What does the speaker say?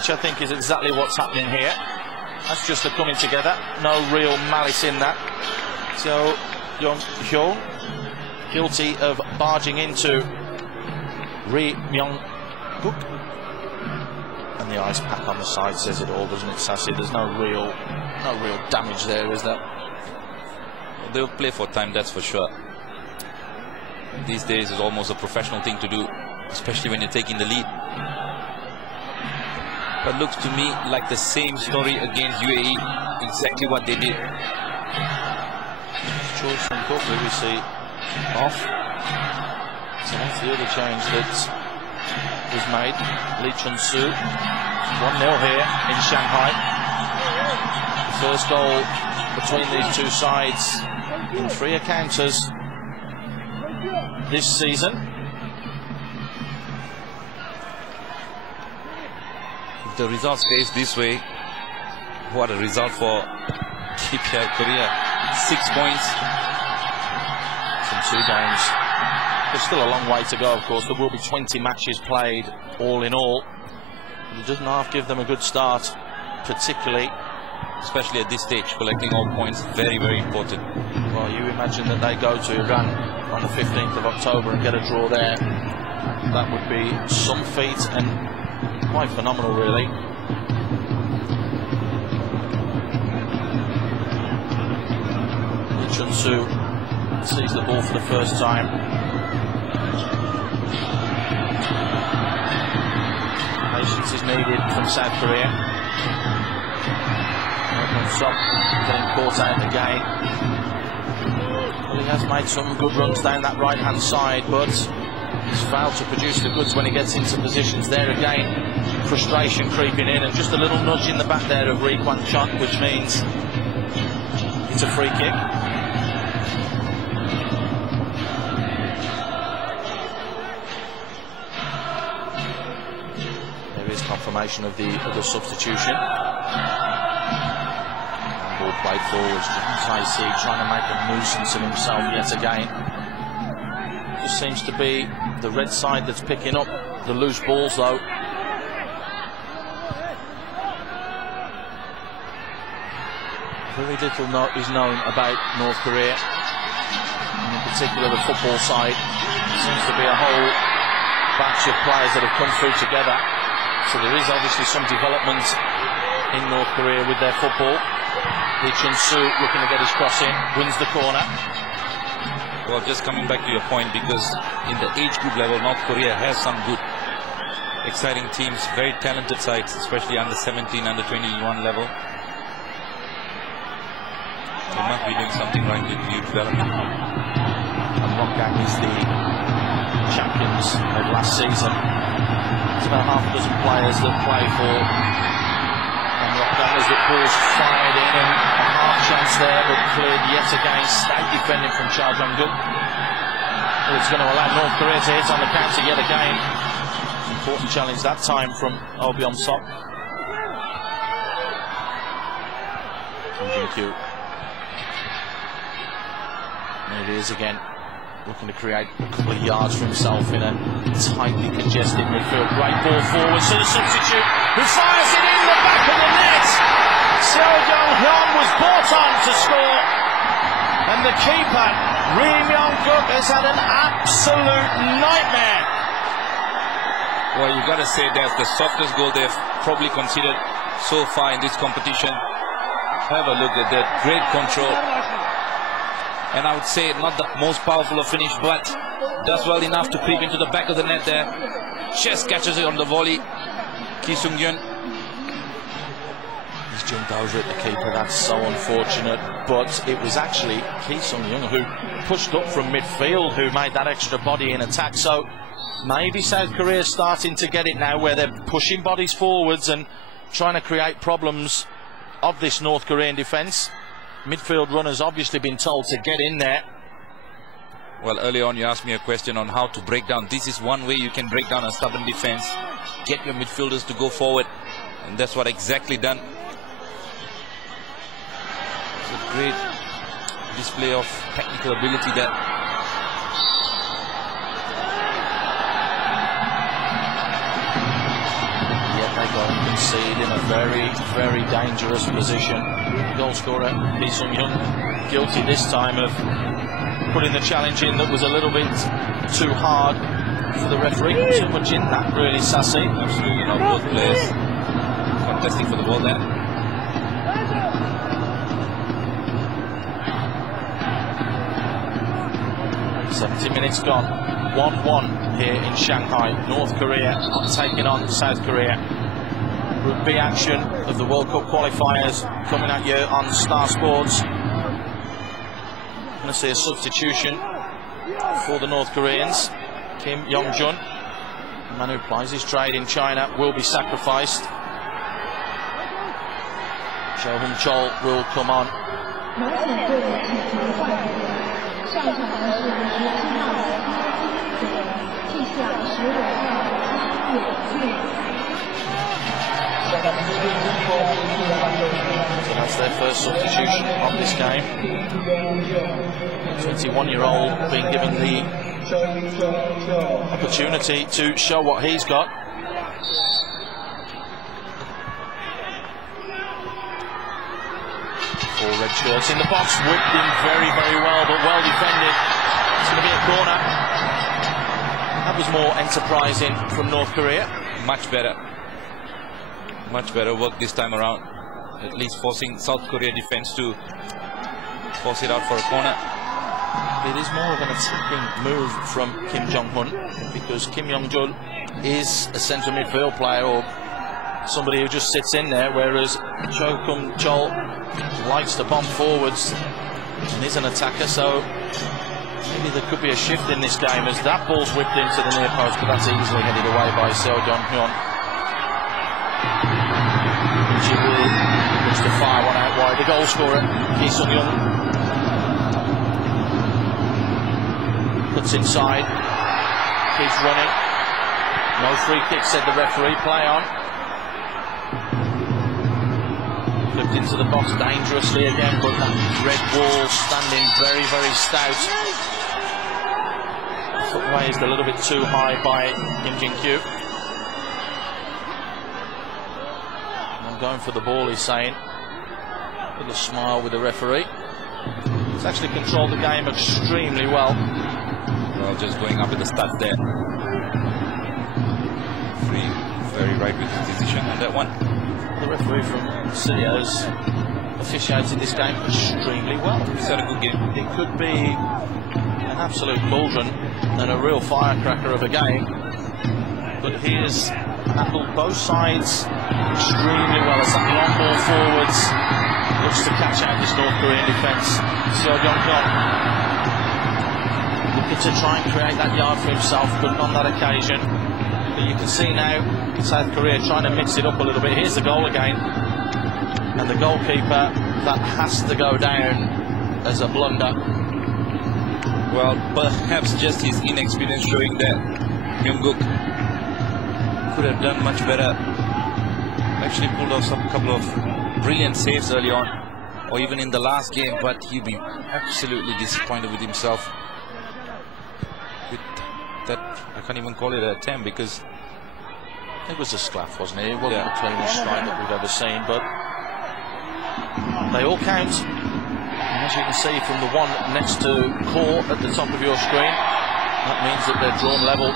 which I think is exactly what's happening here. That's just a coming together, no real malice in that. So Young-hyun, guilty of barging into Ri Myung-guk. And the ice pack on the side says it all, doesn't it, Sassy? There's no real damage there, is there? They'll play for time, that's for sure. These days it's almost a professional thing to do, especially when you're taking the lead. But looks to me like the same story against UAE, exactly what they did. Choice from Cook, we see off. So that's the other change that was made. Lee Chun-soo, 1-0 here in Shanghai. The first goal between these two sides in 3 encounters this season. If the result stays this way, what a result for KPI Korea. 6 points from 2 games. There's still a long way to go, of course. There will be 20 matches played all in all. It doesn't half give them a good start, particularly. Especially at this stage, collecting all points, very, very important. Well, you imagine that they go to Iran on the 15th of October and get a draw there. That would be some feat and quite phenomenal, really. Lee Chun-soo sees the ball for the first time. Patience is needed from South Korea. Stop getting caught out again. Well, he has made some good runs down that right-hand side, but he's failed to produce the goods when he gets into positions there again. Frustration creeping in, and just a little nudge in the back there of Ri Kwang-chun, which means it's a free kick. There is confirmation of the substitution. Ball played forwards, Taisi trying to make a nuisance of himself yet again. Just seems to be the red side that's picking up the loose balls, though. Very little is known about North Korea, and in particular the football side. There seems to be a whole batch of players that have come through together. So there is obviously some development in North Korea with their football. Lee Chun-soo looking to get his cross in, wins the corner. Well, just coming back to your point, because in the age group level, North Korea has some good, exciting teams, very talented sides, especially under 17, under 21 level. They must be doing something right with youth development. And Rockgang is the champions of last season. There's about half a dozen players that play for as the ball's fired in, and a half chance there, but cleared yet again. Stout defending from Cha Jong-guk. It's going to allow North Korea to hit on the counter yet again. Important challenge that time from Oh Byung-sok. Kim Jin-kyu. There it is again, looking to create a couple of yards for himself in a tightly congested midfield. Great ball forward to the substitute, who fires it in the back of the net. Seo Jong-hyun was brought on to score, and the keeper, Ri Myung-guk, has had an absolute nightmare. Well, you got to say that's the softest goal they've probably considered so far in this competition. Have a look at that, great control. And I would say not the most powerful of finish, but does well enough to creep into the back of the net there. Chest catches it on the volley. Ki Sung-hyun. He's jumped over at the keeper, that's so unfortunate. But it was actually Ki Sung-hyun who pushed up from midfield, who made that extra body in attack. So maybe South Korea is starting to get it now, where they're pushing bodies forwards and trying to create problems of this North Korean defence. Midfield runners obviously been told to get in there. Well, earlier on you asked me a question on how to break down. This is one way you can break down a stubborn defense. Get your midfielders to go forward, and that's what exactly done. It's a great display of technical ability there. Yeah, they got seed in a very, very dangerous position. Goal scorer Lee Sung-young guilty this time of putting the challenge in that was a little bit too hard for the referee. Not too much in that, really, Sassy. Absolutely not. Both players contesting for the ball there. Minutes gone. 1-1 here in Shanghai. North Korea taking on South Korea. Group B action of the World Cup qualifiers coming at you on Star Sports. Going to see a substitution for the North Koreans. Kim Yong-jun, the man who plies his trade in China, will be sacrificed. Jo Hun-chol will come on. So that's their first substitution of this game. 21-year-old being given the opportunity to show what he's got. Four red shirts in the box, whipped in very, very well, but well defended. It's going to be a corner. That was more enterprising from North Korea. Much better work this time around. At least forcing South Korea defense to force it out for a corner. It is more of an attacking move from Kim Jong-hun, because Kim Yong-jul is a central midfield player or somebody who just sits in there, whereas Jo Hun-chol likes to bomb forwards and is an attacker. So maybe there could be a shift in this game as that ball's whipped into the near post, but that's easily headed away by Seo Jong-hyun. She will push the fire one out wide. The goal scorer, Lee Sung-young, puts inside, keeps running. No free kick, said the referee. Play on. Flipped into the box dangerously again, but that red wall standing very, very stout. Foot raised a little bit too high by Kim Jin-kyu. Going for the ball, he's saying, with a smile with the referee. He's actually controlled the game extremely well. Well, just going up with the start there. Very right with the decision on that one. The referee from Syria has officiated this game extremely well. He's had a good game. It could be an absolute cauldron and a real firecracker of a game, but he has handled both sides extremely well. As that long ball forwards looks to catch out this North Korean defence. Seo Jong-hyun looking to try and create that yard for himself, but on that occasion. But you can see now South Korea trying to mix it up a little bit. Here's the goal again, and the goalkeeper, that has to go down as a blunder. Well, perhaps just his inexperience showing that Myung-guk could have done much better. Actually pulled off a couple of brilliant saves early on, or even in the last game, but he'd be absolutely disappointed with himself. With that, I can't even call it an attempt, because it was a sclaff, wasn't it? It wasn't the cleanest strike that we've ever seen, but they all count. And as you can see from the one next to Core at the top of your screen, that means that they're drawn level.